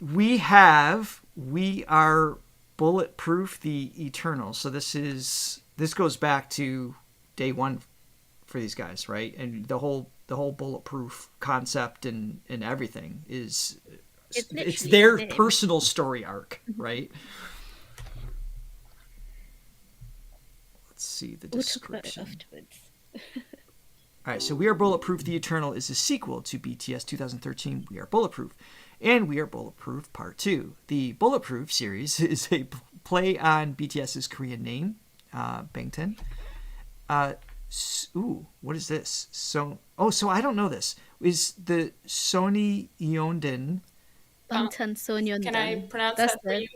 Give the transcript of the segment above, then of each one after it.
We are Bulletproof the Eternal. So this goes back to day one for these guys, right? And the whole Bulletproof concept and everything is it's their personal story arc, right? Let's see the description. We'll talk about it afterwards. All right, so We Are Bulletproof the Eternal is a sequel to BTS 2013 We Are Bulletproof, and We Are Bulletproof Part 2. The Bulletproof series is a play on BTS's Korean name, Bangtan. What is this? So I don't know this. Is the Sony Yeondan... Bangtan Sonyeondan. Can I pronounce that for you?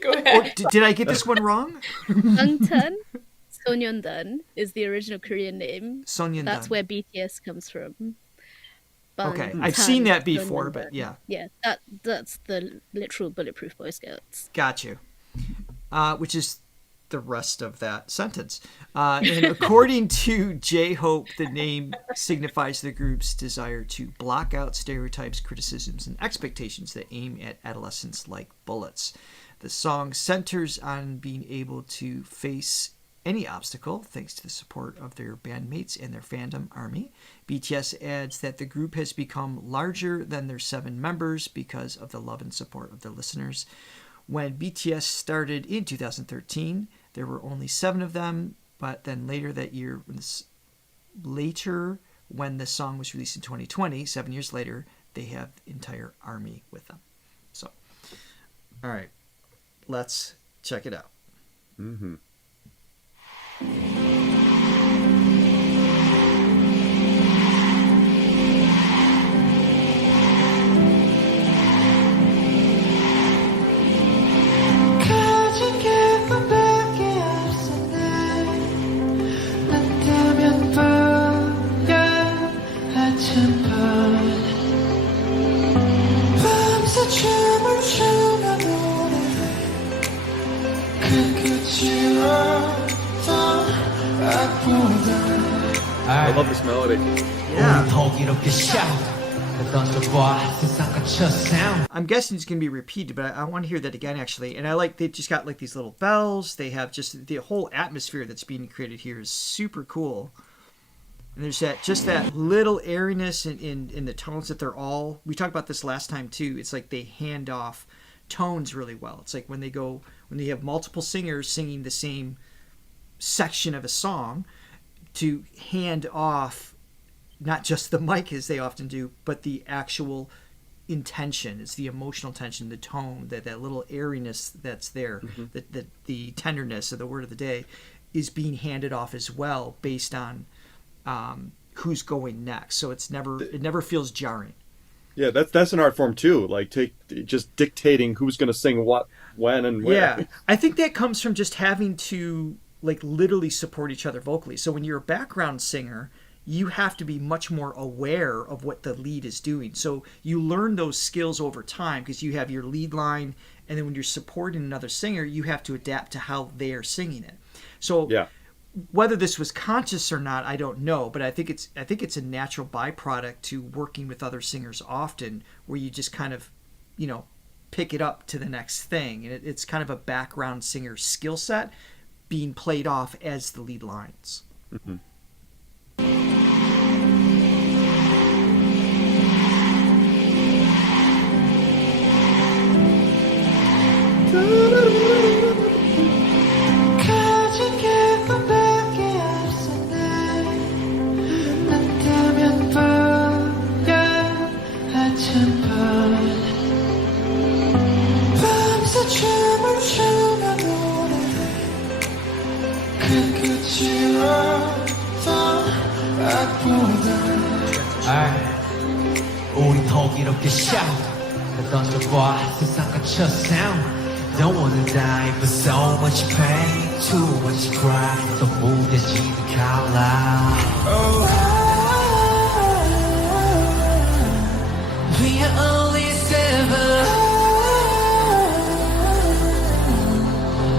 Go Oh, ahead. did I get this one wrong? Bangtan Sonyeondan is the original Korean name. Sonyeondan. That's where BTS comes from. Okay, I've seen that before, but yeah. Yeah, that's the literal Bulletproof Boy Scouts. Got you. Which is the rest of that sentence. And according to J-Hope, the name signifies the group's desire to block out stereotypes, criticisms, and expectations that aim at adolescents like bullets. The song centers on being able to face any obstacle thanks to the support of their bandmates and their fandom army. BTS adds that the group has become larger than their 7 members because of the love and support of their listeners. When BTS started in 2013, there were only 7 of them, but then later that year, when the song was released in 2020, 7 years later, they have the entire army with them. So, all right, let's check it out. Mm-hmm. I love this melody. Yeah. I'm guessing it's going to be repeated, but I want to hear that again, actually. And I like, they've just got like these little bells. They have just the whole atmosphere that's being created here is super cool. And there's that little airiness in the tones that they're all, we talked about this last time too. It's like they hand off tones really well. It's like when they have multiple singers singing the same section of a song, to hand off not just the mic as they often do, but the actual intention. It's the emotional tension, the tone, that little airiness that's there, mm-hmm. the tenderness of the word of the day is being handed off as well based on who's going next. So it never feels jarring. Yeah, that's an art form too. Like just dictating who's going to sing what, when, and where. Yeah, I think that comes from just having to like literally support each other vocally. So when you're a background singer, you have to be much more aware of what the lead is doing. So you learn those skills over time because you have your lead line, and then when you're supporting another singer, you have to adapt to how they're singing it. So yeah. Whether this was conscious or not, I don't know, but I think it's a natural byproduct to working with other singers often, where you just kind of, pick it up to the next thing, and it's kind of a background singer skill set being played off as the lead lines. Mm-hmm. 우린 호기롭게 shout 던져봐 세상 갇혀 sound Don't wanna die but so much pain Too much cry 또 무뎌지는 칼라 We are only 7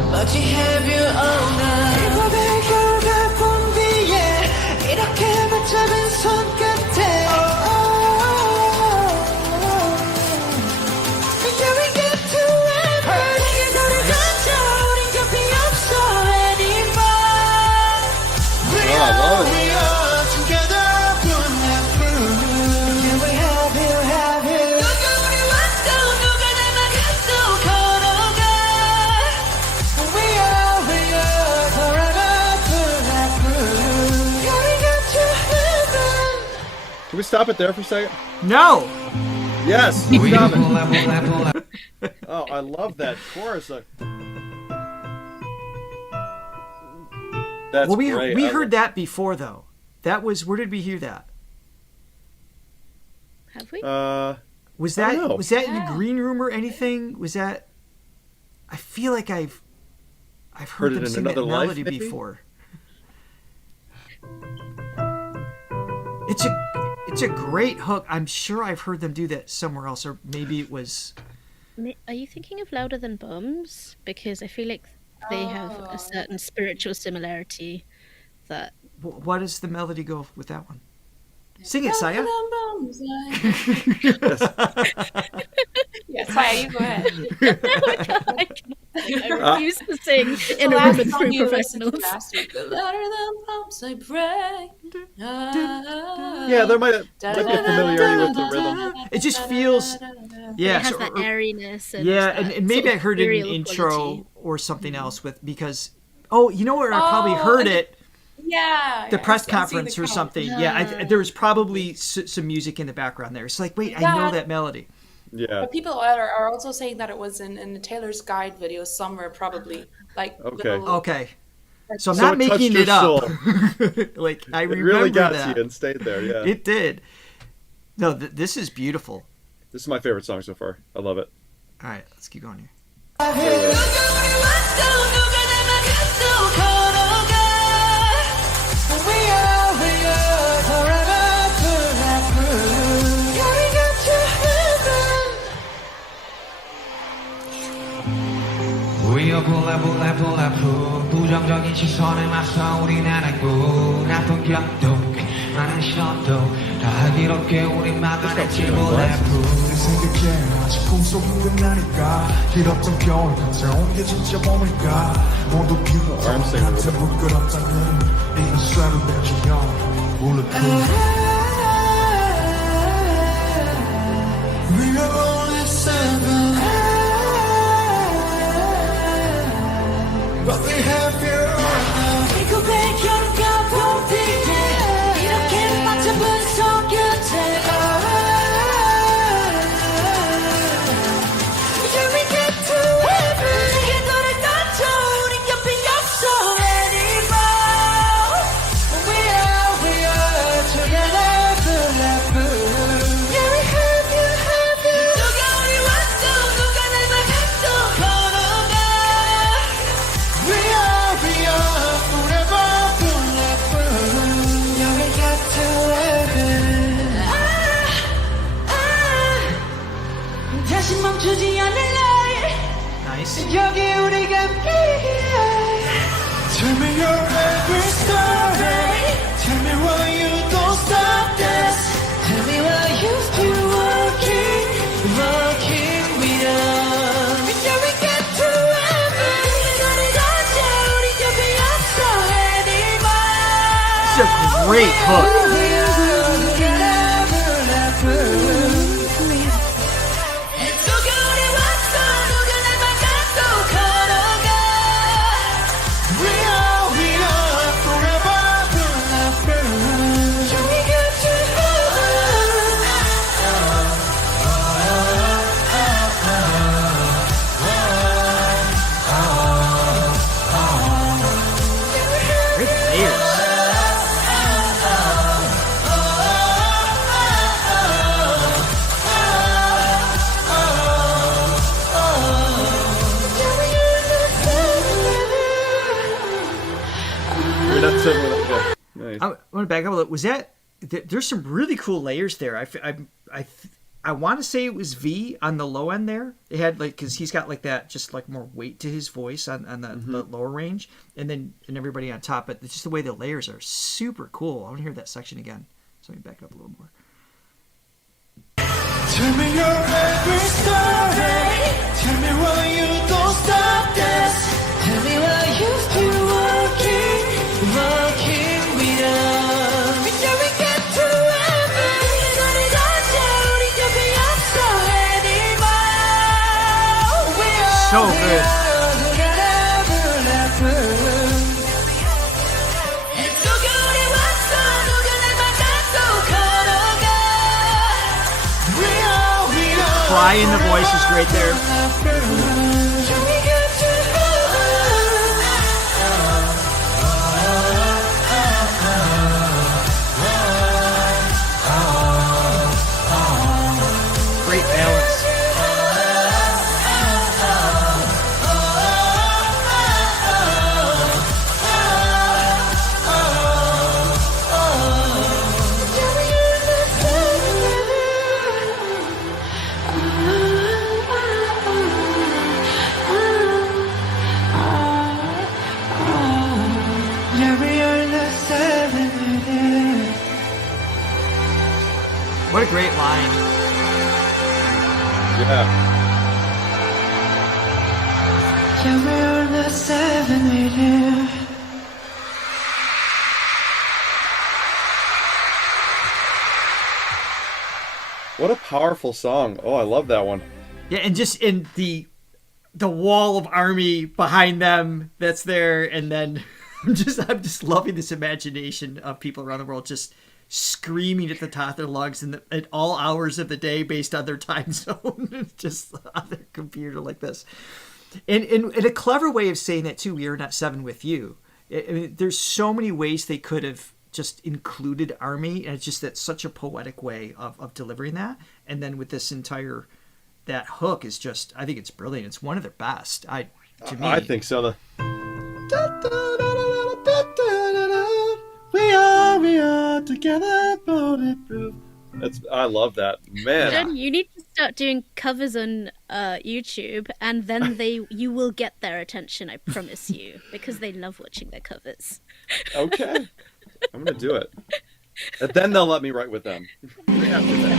But you have your own life 일곱의 겨울가 본 뒤에 이렇게 붙잡은 손끝에 stop it there for a second? No. Yes. We Stop pull it. up. Oh, I love that chorus. That's Well, we great. heard that before though. That was, where did we hear that? Have we? Was I that don't know. was that in the green room or anything? Was that? I feel like I've heard Heard it them in sing that another life, melody maybe? before. It's a great hook. I'm sure I've heard them do that somewhere else, or maybe it was. Are you thinking of Louder Than Bombs? Because I feel like they have a certain spiritual similarity that. What does the melody go with that one? Sing it, Saya. Yeah, Saya, you go ahead. I refuse to sing in The a room last with song three you listened to professionals. last week, the louder than pumps I pray. Yeah, there might be a familiarity with the rhythm. It just feels. Yeah, It has so- that airiness. And yeah, that and maybe sort I of heard it in ethereal intro quality. or something else with because. Oh, you know where I probably Oh, heard I- it. Yeah. The yeah, press I've seen the conference or count. something. Yeah, there was probably some music in the background there. It's like, wait, I know Yeah. that melody. Yeah. But people are also saying that it was in the Taylor's Guide video somewhere, probably. Like, Okay. little- Okay, so I'm So not it touched making your it up. soul. Like I It remember really got that. to you and stayed there. Yeah. It did. No, this is beautiful. This is my favorite song so far. I love it. All right, let's keep going here. We are pull up. 부정적인 시선에 맞서 우린 안하고 나쁜 격도 많은 시험도 다 하기롭게 우린 막아냈지 Bulletproof 내 생각에 아직 꿈속인 건 아닐까 길었던 겨울 같아온 게 진짜 뭡니까 모두 비워 I'm singing with 같은 부끄럽다는 이런 쇠를 내주면 Bulletproof We are only seven But we have you 미국의 결과 보기에 이렇게 맞춰본 속 끝에 Here we get to heaven 내게 너를 던져 우린 옆에 없어 anymore We are together Bulletproof Yeah we have you 누가 우리 왔어 누가 날 막았어 걸어가 We are forever bulletproof. Yeah, we got to heaven. 다시 멈추지 않을 날. Nice. 여기 우리가 함께해. Tell me your every story Tell me why you don't stop this Tell me why you still walking with us. Yeah, we got to heaven. 너를 던져 우리 옆에 없어 anymore. It's a great hook. Great layers. You're not similar. Yeah. Nice. I want to back up a little. Was that? There's some really cool layers there. I want to say it was V on the low end there. It had like because he's got like that just like more weight to his voice on the lower range, and then everybody on top. But it's just the way the layers are super cool. I want to hear that section again. So let me back up a little more. Tell me your every story Tell me why you don't stop this Tell me why you still walking with us. Yeah, we got to heaven. 너를 던져 우리 옆에 없어 anymore. We are So good. 속에 우리 왔어 누가 날 막았어 걸어가 cry in the voice is great there. Great balance. What a great line. Yeah. What a powerful song. Oh, I love that one. Yeah, and just in the wall of army behind them that's there, and then I'm just loving this imagination of people around the world just screaming at the top of their lungs at all hours of the day based on their time zone, just on their computer like this. And in a clever way of saying that too, we are not seven with you. I mean, there's so many ways they could have just included army, and it's just that's such a poetic way of delivering that. And then with this entire that hook is just, I think it's brilliant. It's one of their best. I think so. We are together, bulletproof. I love that, man. Jen, you need to start doing covers on YouTube, and then you will get their attention. I promise you, because they love watching their covers. Okay, I'm gonna do it, and then they'll let me write with them. After that.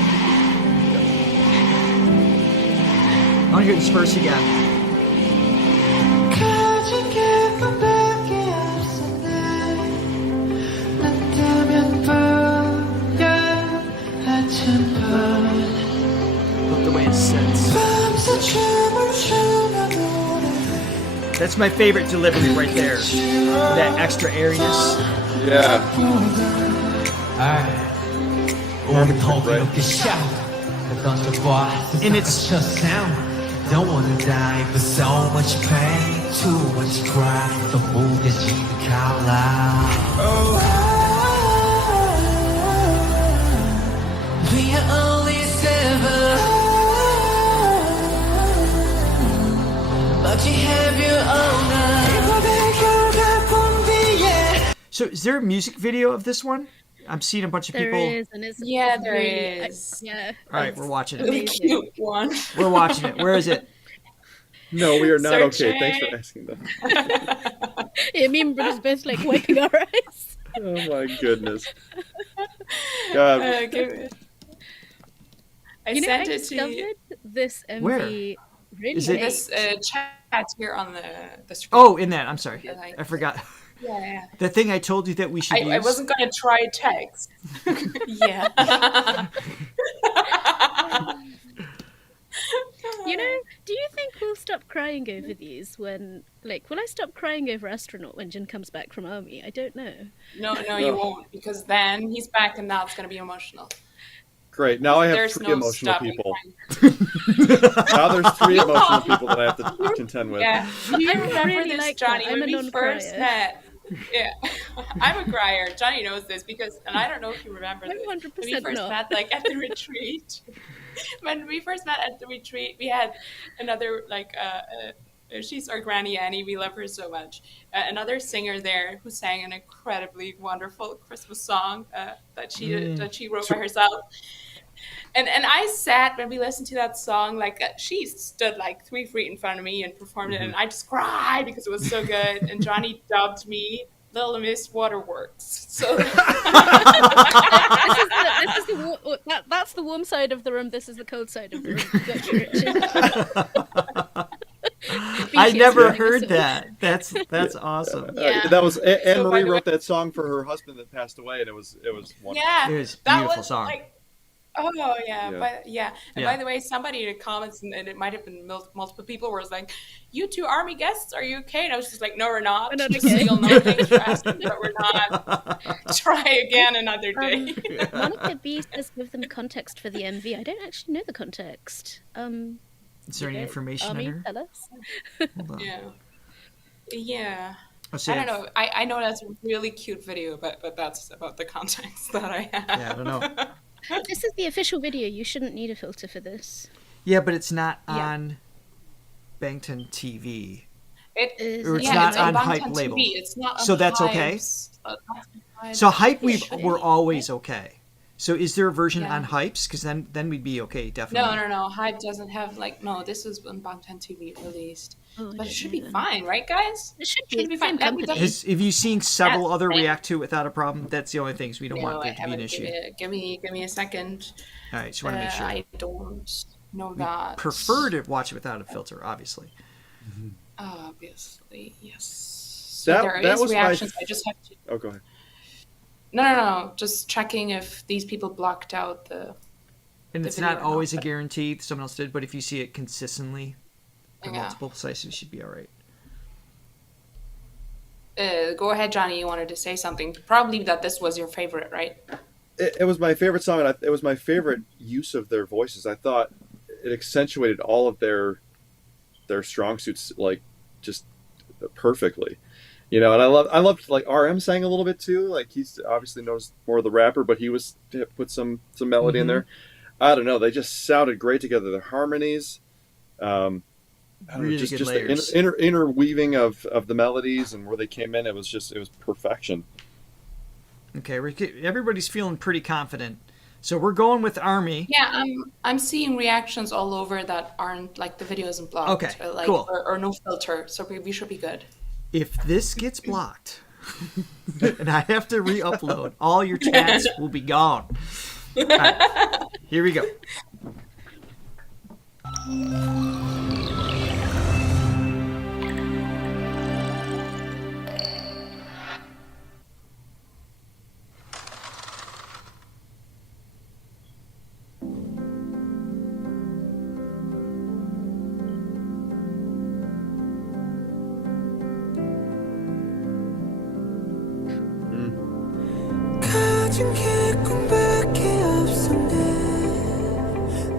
I want to hear this verse again. Love the way it sits. That's my favorite delivery right there. That extra airiness. Yeah. And it's don't wanna die, but so much pain, too much cry. The mood is you we are only seven, but you have your own. So is there a music video of this one? I'm seeing a bunch of people. There is, and it's Yeah, there really, is. yeah. All right, we're watching Really it. cute one. We're watching it. Where is it? No, we are not Searching. okay. Thanks for asking that. Yeah, me and Bruce both like wiping our eyes. Oh my goodness. God. I You know, I sent it to discovered you. this MV Where? really Is it- late. This chat here on the screen. Oh, in that. I'm sorry. Yeah, like- I forgot. Yeah. The thing I told you that we should use. I wasn't going to try text. Yeah. You know, do you think we'll stop crying over these when, like, will I stop crying over Astronaut when Jin comes back from army? I don't know. No, you won't, because then he's back and now it's going to be emotional. Great. Now I have There's three no emotional stopping people. crying. Now there's three emotional people that I have to contend with. Yeah, You I remember really this, like Johnny, that. I'm when a we first non-crier. met. Yeah, I'm a crier. Johnny knows this because, and I don't know if you remember I'm this. 100% When we first not. met, like at the retreat. When we first met at the retreat, we had another she's our Granny Annie. We love her so much. Another singer there who sang an incredibly wonderful Christmas song that she wrote by herself. And I sat when we listened to that song, like she stood like 3 feet in front of me and performed it, and I just cried because it was so good. And Johnny dubbed me Little Miss Waterworks. So That's the warm side of the room. This is the cold side of the room. Gotcha, Richard. I BTS never writing a heard song. that. That's awesome. Yeah. That was Anne by Marie the wrote that song for her husband that passed away, and it was wonderful. yeah, It was a that beautiful was song. like Oh yeah, Yeah. but yeah. And Yeah. by the way, somebody in the comments, and it might have been multiple people, was like, "You two army guests, are you okay?" And I was just like, "No, we're We're not. not Just so okay. you'll know, thanks for asking, but we're not. Try again another day." Monica B says give them context for the MV. I don't actually know the context. Is there any Okay, information on Army, her? tell us. Hold on. Yeah, yeah. Let's I see don't if- know. I know that's a really cute video, but that's about the context that I have. Yeah, I don't know. This is the official video. You shouldn't need a filter for this. Yeah, but it's not Yeah. on Bangtan TV. It, Is Or it's it not on on Bangtan Hype label. It's not on So that's okay? Hype's, So Hype, it should we're be. always okay. So is there a version Yeah. on Hypes? Because then we'd be okay, definitely. No. Hype doesn't have no. This is when Bangtan TV released, Oh, I but don't it should know be then. fine, right, guys? It should Should be be fine. same That we company. don't- Have you seen several That's other fine. react to it without a problem? That's the only things we don't want No, I there to be an haven't. issue. Give me a second. All right, just want to make sure. I don't know that. Prefer to watch it without a filter, obviously. Obviously, yes. So That- there that is was my reactions. f- I just have to. Oh, go ahead. No. Just checking if these people blocked out the. And The it's video not or not, always a but- guarantee someone else did, but if you see it consistently on Yeah. multiple places, you should be all right. Go ahead, Johnny. You wanted to say something. Probably that this was your favorite, right? It was my favorite song, and it was my favorite use of their voices. I thought it accentuated all of their strong suits like just perfectly, and I loved like RM sang a little bit too. Like he's obviously knows more of the rapper, but he put some melody in there. I don't know, they just sounded great together. Their harmonies, I don't Really know, just good layers. the interweaving of the melodies and where they came in. It was perfection. Okay, everybody's feeling pretty confident. So we're going with Army. Yeah, I'm seeing reactions all over that aren't like the video isn't blocked. Okay, like, cool. or no filter, so we should be good. If this gets blocked and I have to re-upload, all your chats will be gone. All right, here we go. 가진 게 꿈밖에 없어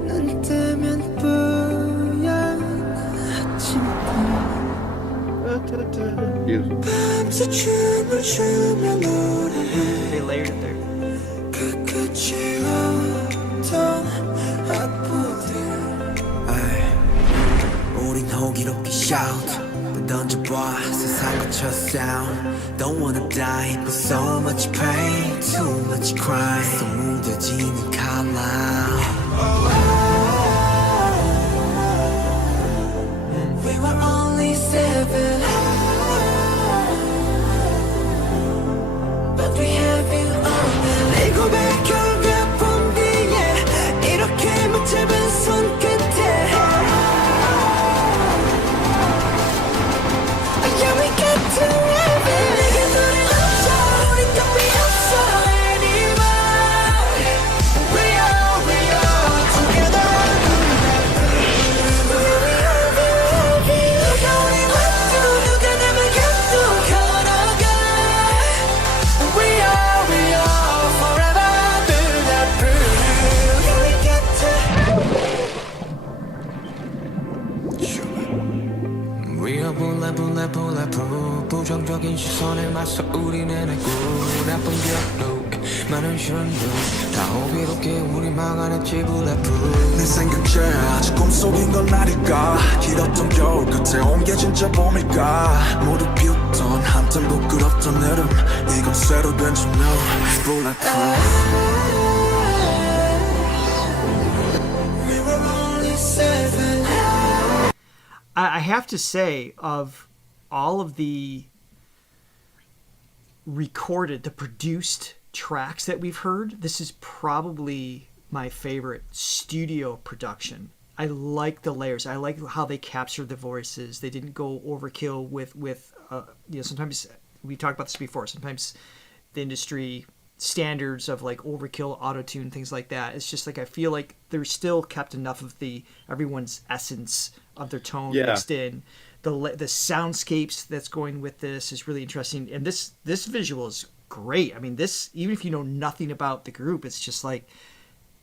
내눈 뜨면 뿌연 아침밤 Beautiful. 밤새 춤을 추며 노래해 They layered it there. 그 끝이 어떤 악보들 우린 호기롭게 shout 던져봐 세상 거쳐 sound Don't wanna die but so much pain Too much crime So 무뎌지는 칼날 We were only 7 But we have you all 내 고백 결과 본 뒤에 이렇게 못 잡은 손끝에 Yeah, we got to have it. 내게 노래 없어, 우린 답이 없어 anymore. We are together. We are. 누가 우리 와도 누가 남을 가도 걸어가. We are forever bulletproof. Yeah, we got to. We are bulletproof 부정적인 시선에 맞서 우리는 했고 나쁜 기억도 많은 시련도 다 호기롭게 우리 막아냈지 bulletproof 내 생각제 아직 꿈속인 건 아닐까 길었던 겨울 끝에 온 게 진짜 봄일까 모두 비웃던 한참 부끄럽던 여름 이건 새로 된 조명 bulletproof We were only 7 I have to say, of all of the produced tracks that we've heard, this is probably my favorite studio production. I like the layers. I like how they captured the voices. They didn't go overkill with sometimes we talked about this before. Sometimes the industry standards of like overkill, auto-tune, things like that. It's just like I feel like they're still kept enough of the everyone's essence of their tone mixed in. The soundscapes that's going with this is really interesting, and this visual is great. I mean, this, even if you know nothing about the group, it's just like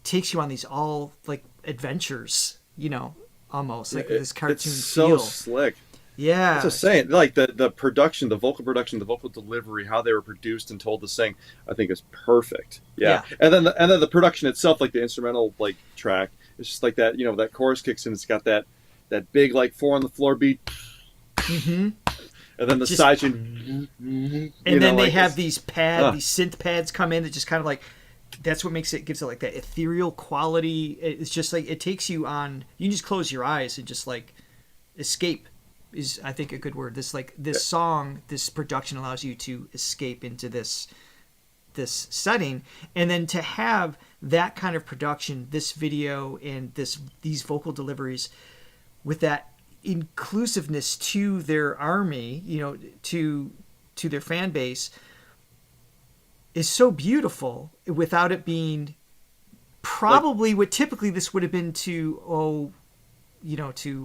takes you on these all like adventures, you know, almost like this cartoon it's feel. so slick. Yeah, That's just saying, like the production, the vocal production, the vocal delivery, how they were produced and told to sing, I think is perfect. Yeah. And then the production itself, like the instrumental like track, it's just like that, you know, that chorus kicks in, it's got that big like 4 on the floor beat. And then the side tune, and then they like have these synth pads come in that just kind of like, that's what gives it like that ethereal quality. It's just like it takes you on. You can just close your eyes and just like escape is, I think, a good word. This song, this production allows you to escape into this setting, and then to have that kind of production, this video and these vocal deliveries with that inclusiveness to their army, you know, to their fan base, is so beautiful without it being probably what typically this would have been to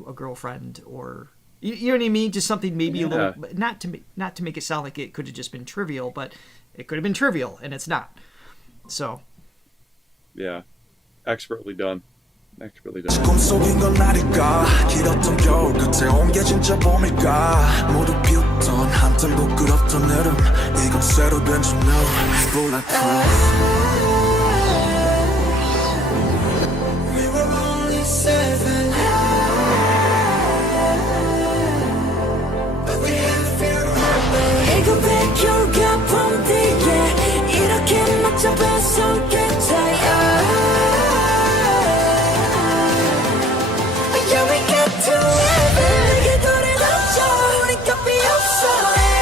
a girlfriend, or you know what I mean, just something maybe a little, not to make it sound like it could have just been trivial, but it could have been trivial, and it's not. So yeah, expertly done. 꿈속인 건 아닐까 길었던 겨울 끝에 온 게 진짜 봄일까 모두 비웃던 한참 부끄럽던 여름 이건 새로 된 조명 Bulletproof We were only 7 But we had fear 이거 백혈과 봄 뒤에 이렇게 맞춰 뱃속에 Yeah, we get to heaven. 이게 노래답죠. 우리 값이 없어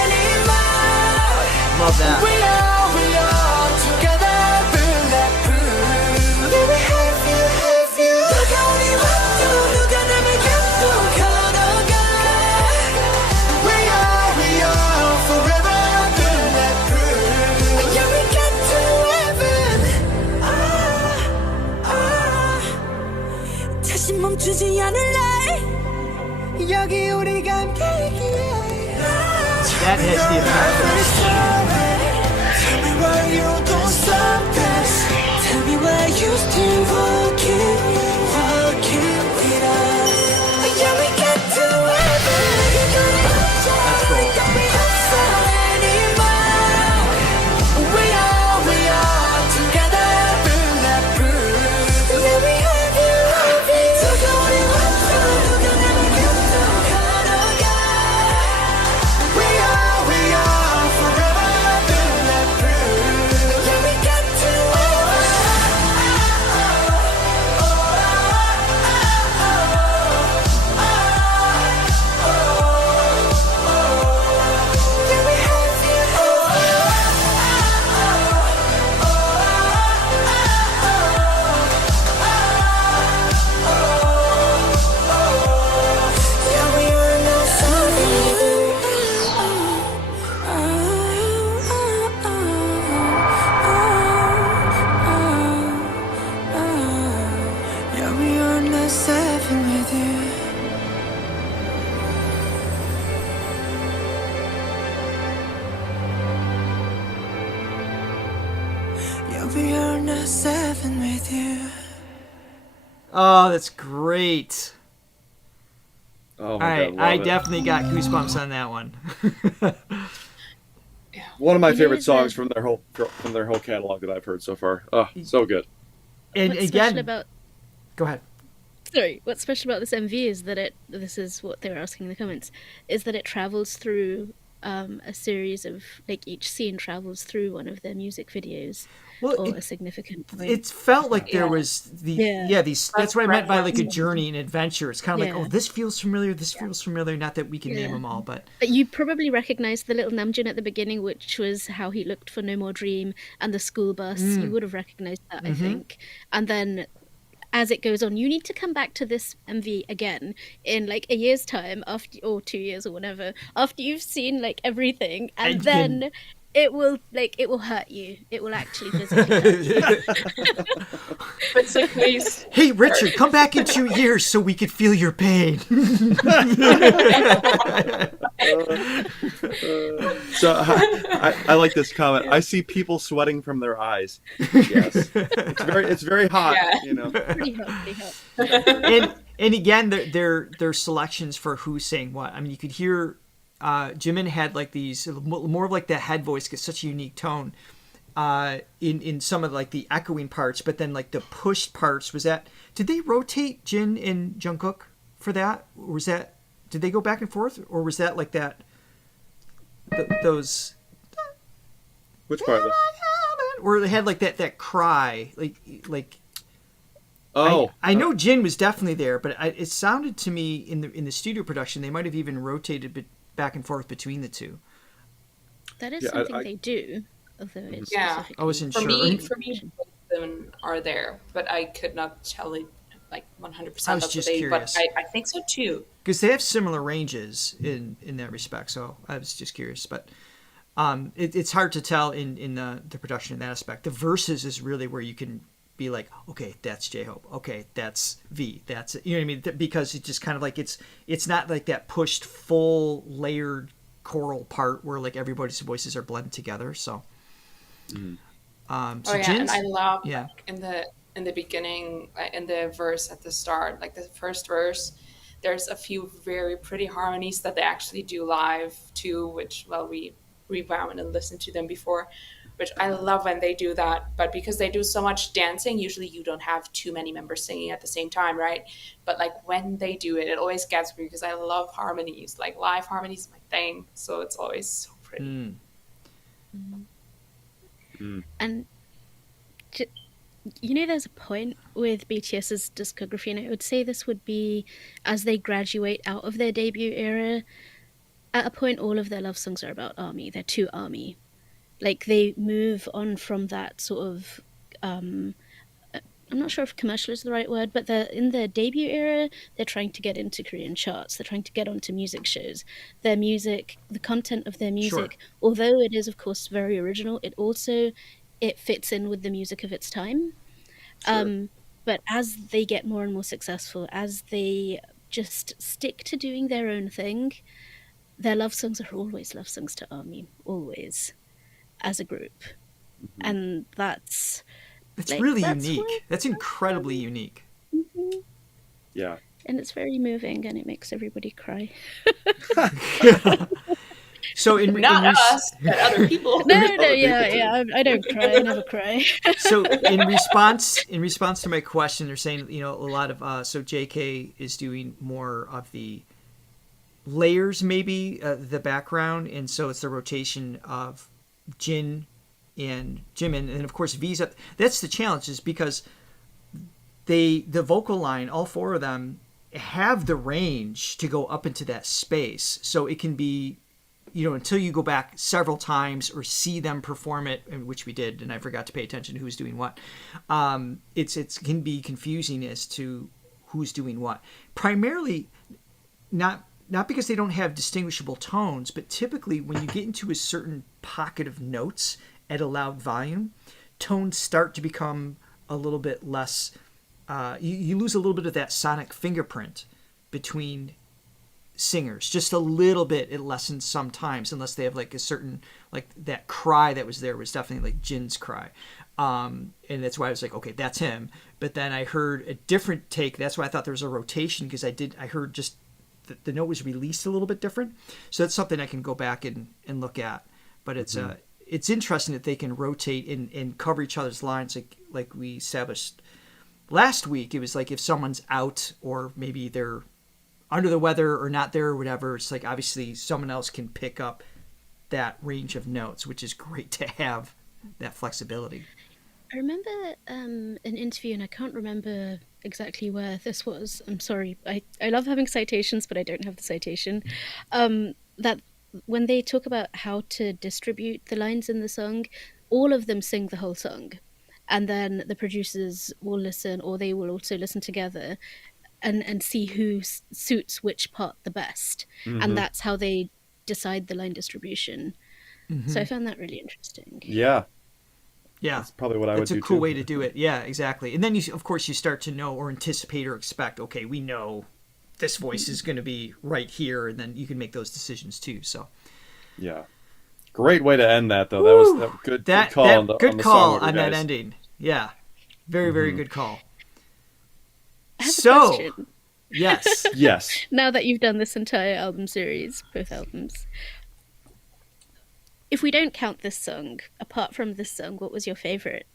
anymore. love that. We are together, bulletproof. Yeah, we have you. 누가 우리 와도 누가 남을 곁도 걸어가. We are forever bulletproof. Yeah, we get to heaven. 다시 멈추지 않을래 여기 우리가 함께이기에 That has the effect. Tell me why you don't stop this Tell me why you still walking with us Yeah, we get to heaven That's cool. We are together bulletproof Yeah, we have you We are forever bulletproof Yeah, we get to Yeah, we have Yeah, we are now Yeah, we are now 7 with you Yeah, we are now 7 with you Oh, that's great. Oh All my right, god, I love it. definitely got goosebumps on that one. One of my You know, favorite it's songs a- from their whole catalog that I've heard so far. Oh, so good. And What's special again, about go ahead. Sorry, what's special about this MV is that this is what they were asking in the comments, is that it travels through a series of, like, each scene travels through one of their music videos, Well, or it- a significant point. It felt like there Yeah. was Yeah. these. That's what I meant by like a reference. journey and adventure. It's kind of like, Yeah. oh, this feels familiar. This feels familiar. Not that we can name Yeah. them all, but But you probably recognized the little Namjoon at the beginning, which was how he looked for No More Dream, and the school bus. You would have recognized that, I think. And then as it goes on, you need to come back to this MV again in like a year's time, after, or 2 years or whatever, after you've seen like everything, and And then it will hurt you. It will actually physically hurt you. Physically. Hey, Richard, come back in 2 years so we could feel your pain. So I like this comment. I see people sweating from their eyes. Yes, it's very hot. Yeah. You know. Pretty hot. And again, their selections for who sang what. I mean, you could hear Jimin had like these more of like the head voice gets such a unique tone in some of like the echoing parts, but then like the pushed parts did they rotate Jin and Jungkook for that? Or did they go back and forth, or was that like that those Which part? or they had like that cry like Oh, I know Jin was definitely there, but it sounded to me in the studio production they might have even rotated back and forth between the two. That is Yeah, something I- they do. Although it's Yeah. specifically- I wasn't For sure. me, both of them are there, but I could not tell it like 100%. I was that's just what curious. But I think so too. Because they have similar ranges in that respect, so I was just curious. But it's hard to tell in the production in that aspect. The verses is really where you can be like, okay, that's J-Hope. Okay, that's V. That's, you know what I mean? Because it's just kind of like it's not like that pushed full layered choral part where like everybody's voices are blended together. So, so Oh yeah, Jin's, and I love yeah. like, in the beginning, in the verse at the start, like the first verse, there's a few very pretty harmonies that they actually do live too, which we rewound and listened to them before, which I love when they do that. But because they do so much dancing, usually you don't have too many members singing at the same time, right? But like when they do it, it always gets me because I love harmonies. Like live harmonies is my thing, so it's always so pretty. And there's a point with BTS's discography, and I would say this would be as they graduate out of their debut era. At a point, all of their love songs are about ARMY. They're too ARMY. Like they move on from that sort of. I'm not sure if commercial is the right word, but they're in their debut era. They're trying to get into Korean charts. They're trying to get onto music shows. Their music, the content of their music, although it is of course very original, it fits in with the music of its time. Sure. But as they get more and more successful, as they just stick to doing their own thing, their love songs are always love songs to ARMY, always, as a group. And that's really that's unique. why- That's incredibly unique. Yeah. And it's very moving, and it makes everybody cry. So Not us, but other people. No, I don't cry. I never cry. So in response to my question, they're saying, a lot of so JK is doing more of the layers, maybe the background, and so it's the rotation of Jin and Jimin, and of course V's up. That's the challenge, is because the vocal line, all four of them have the range to go up into that space, so it can be, until you go back several times or see them perform it, which we did, and I forgot to pay attention to who's doing what. It can be confusing as to who's doing what. Primarily, not because they don't have distinguishable tones, but typically when you get into a certain pocket of notes at a loud volume, tones start to become a little bit less. You lose a little bit of that sonic fingerprint between singers, just a little bit. It lessens sometimes, unless they have like a certain, like that cry that was there was definitely like Jin's cry, and that's why I was like, okay, that's him. But then I heard a different take. That's why I thought there was a rotation, because I heard just the note was released a little bit different. So that's something I can go back and look at. But it's interesting that they can rotate and cover each other's lines, like we established last week. It was like if someone's out, or maybe they're under the weather or not there or whatever, it's like obviously someone else can pick up that range of notes, which is great to have that flexibility. I remember an interview, and I can't remember exactly where this was. I'm sorry. I love having citations, but I don't have the citation. That when they talk about how to distribute the lines in the song, all of them sing the whole song. And then the producers will listen, or they will also listen together and see who suits which part the best. And that's how they decide the line distribution. So I found that really interesting. Yeah, Yeah, that's probably what I would that's do a cool too. way to do it. Yeah, exactly. And then of course, you start to know or anticipate or expect. Okay, we know this voice is going to be right here, and then you can make those decisions too. So Yeah, great way to end that though. Woo! That was good that call that on the good song call order, on that guys. ending. Yeah, very good call. I have a So question. yes, Yes. Now that you've done this entire album series, both albums, if we don't count this song, apart from this song, what was your favorite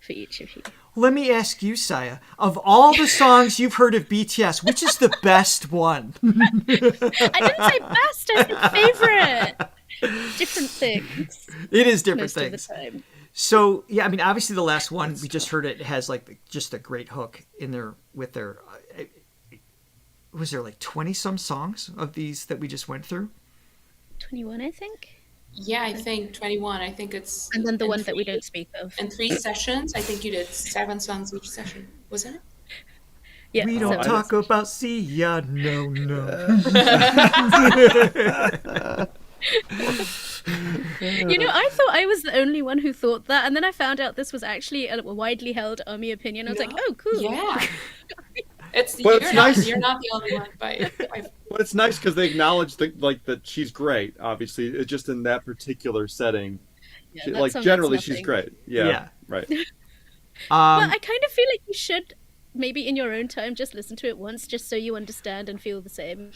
for each of you? let me ask you, Saya. Of all the songs you've heard of BTS, which is the best one? I didn't say best, I said favorite. Different things It is different most things. of the time. So yeah, I mean, obviously the last one we just heard it has like just a great hook in there with their. Was there like 20 some songs of these that we just went through? 21, I think. Yeah, I think 21. I think it's And then the in one that we three- don't speak of. in 3 sessions. I think you did 7 songs each session, wasn't it? Yeah, We don't so- talk about see ya, no. You know, I thought I was the only one who thought that, and then I found out this was actually a widely held ARMY opinion. I was like, oh, cool. Yeah. It's But you're it's not nice. you're not the only one, but But it's nice because they acknowledge that she's great. Obviously, it's just in that particular setting. Yeah, She- that like song generally, gets she's nothing. great. Yeah. Yeah. Right. But I kind of feel like you should, maybe in your own time, just listen to it once, just so you understand and feel the same.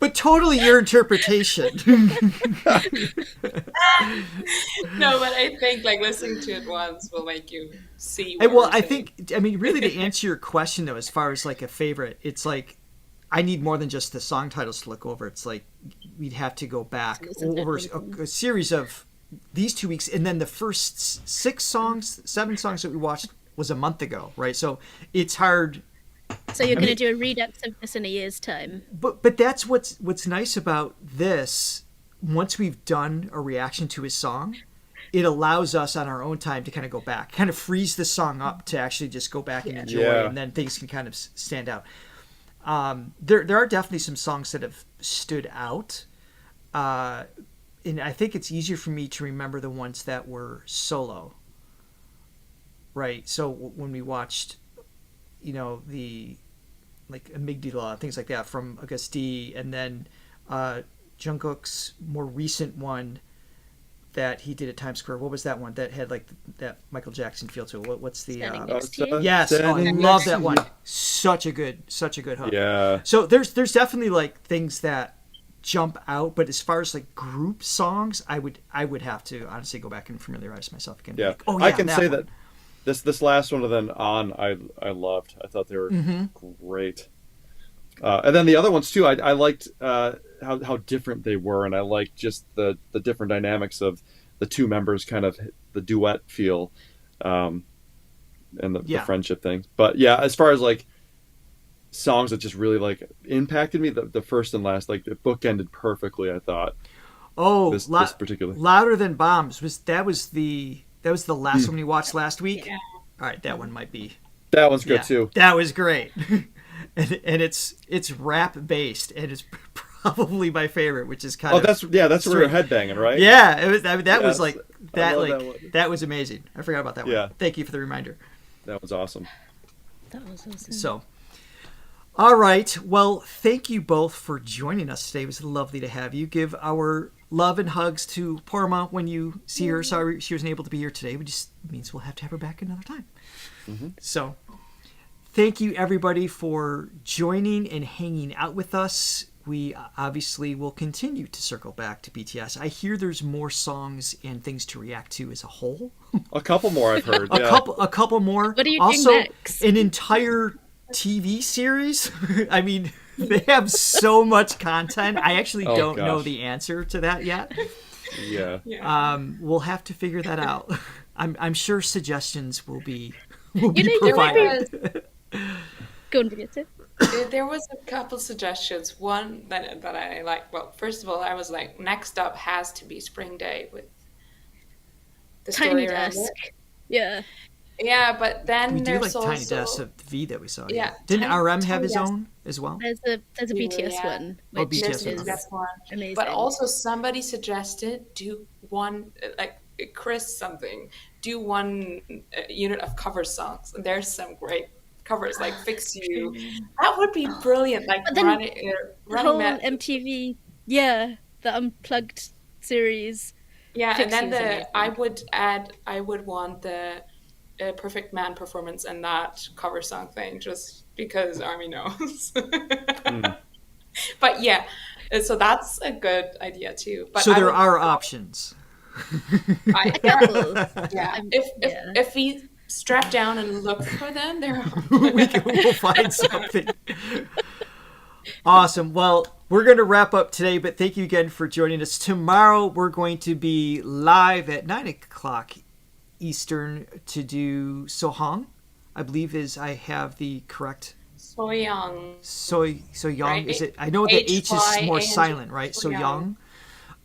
But totally your interpretation. no, but I think like listening to it once will make you see. And, What well, we're I saying. think, I mean, really to answer your question though, as far as like a favorite, it's like I need more than just the song titles to look over. It's like we'd have to go back Listen to over everything. a series of these 2 weeks, and then the first 7 songs that we watched was a month ago, right? So it's hard. So you're going to do a redux of this in a year's time. But that's what's nice about this. Once we've done a reaction to his song, it allows us on our own time to kind of go back, kind of freeze the song up to actually just go back and enjoy, Yeah. and then things can kind of stand out. There are definitely some songs that have stood out, and I think it's easier for me to remember the ones that were solo. Right. So when we watched, the like Amygdala, things like that from Auguste, and then Jungkook's more recent one that he did at Times Square. What was that one that had like that Michael Jackson feel to it? What's the? Standing next to you. Yes, oh, I Standing love next that to one. you. Such a good hook. Yeah. So there's definitely like things that jump out, but as far as like group songs, I would have to honestly go back and familiarize myself again. Yeah. Like, oh yeah, I can say one. that this last one and then on I loved. I thought they were great. And then the other ones too. I liked how different they were, and I liked just the different dynamics of the two members, kind of the duet feel, and the friendship thing. But yeah, as far as like songs that just really like impacted me, the first and last, like it bookended perfectly. I thought. Oh, this particular Louder Than Bombs was the last one we watched last week. Yeah. All right, that one might be. that one's good Yeah, too. that was great, and it's rap based, and it's probably my favorite, which is kind Oh, of. that's where we're headbanging, right? Yeah, it was. I mean, that was Yes, like I that. love Like that one. that was amazing. I forgot about that one. Yeah. Thank you for the reminder. That was awesome. That was awesome. So, all right. Well, thank you both for joining us today. It was lovely to have you. Give our love and hugs to Parma when you see her. Sorry she wasn't able to be here today, but just means we'll have to have her back another time. So, thank you everybody for joining and hanging out with us. We obviously will continue to circle back to BTS. I hear there's more songs and things to react to as a whole. A couple more I've heard. A yeah. couple more. What are you also, doing next? an entire TV series. I mean, they have so much content. I actually Oh, don't know gosh. the answer to that yet. Yeah. We'll have to figure that out. I'm sure suggestions will be You know, you provided. Go and forget it. There was a couple suggestions. One that I like. Well, first of all, I was like, next up has to be Spring Day with the Tiny story around desk. it. Yeah. Yeah, but then We do there's like Tiny also Desk of V that we saw. yeah. Didn't RM have Tiny his Desk. own as well? There's a BTS Yeah. one, Oh, which BTS There's one, the okay. is one. amazing. But also somebody suggested do one like Chris something, do one unit of cover songs. And there's some great covers like Fix You. That would be brilliant. Like But then the running whole man. MTV, yeah, the Unplugged series. Yeah, and Fix then You's amazing. I would want the Perfect Man performance and that cover song thing just because Army knows. But yeah, so that's a good idea too. But So I there would- are options. I, A couple. yeah, I'm- if yeah. if we strap down and look for them, they're We'll find something. Awesome. Well, we're going to wrap up today, but thank you again for joining us. Tomorrow, we're going to be live at 9 o'clock Eastern to do Sohang, I believe I have the correct. so young. So young, Right. is it? I know the H is more H-Y-A-N-G. silent, right? So So young. young.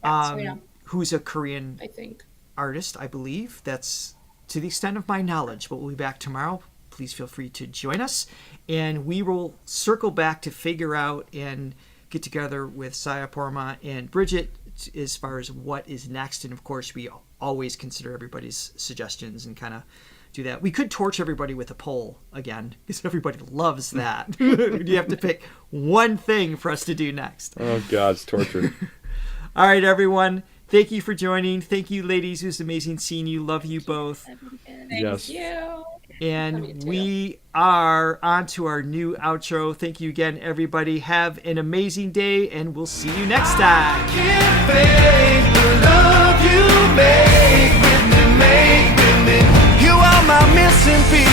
Yeah, so young, Who's a Korean I think. artist, I believe. That's to the extent of my knowledge, but we'll be back tomorrow. Please feel free to join us, and we will circle back to figure out and get together with Saya Porma and Bridget as far as what is next. And of course, we always consider everybody's suggestions and kind of do that. We could torch everybody with a poll again because everybody loves that. You have to pick one thing for us to do next. Oh God, it's torture. All right, everyone. Thank you for joining. Thank you, ladies. It was amazing seeing you. Love you both. Yes. You. Love you And too. we are on to our new outro. Thank you again, everybody. Have an amazing day, and we'll see you next time. Can't fake the love you make with me. You are my missing piece.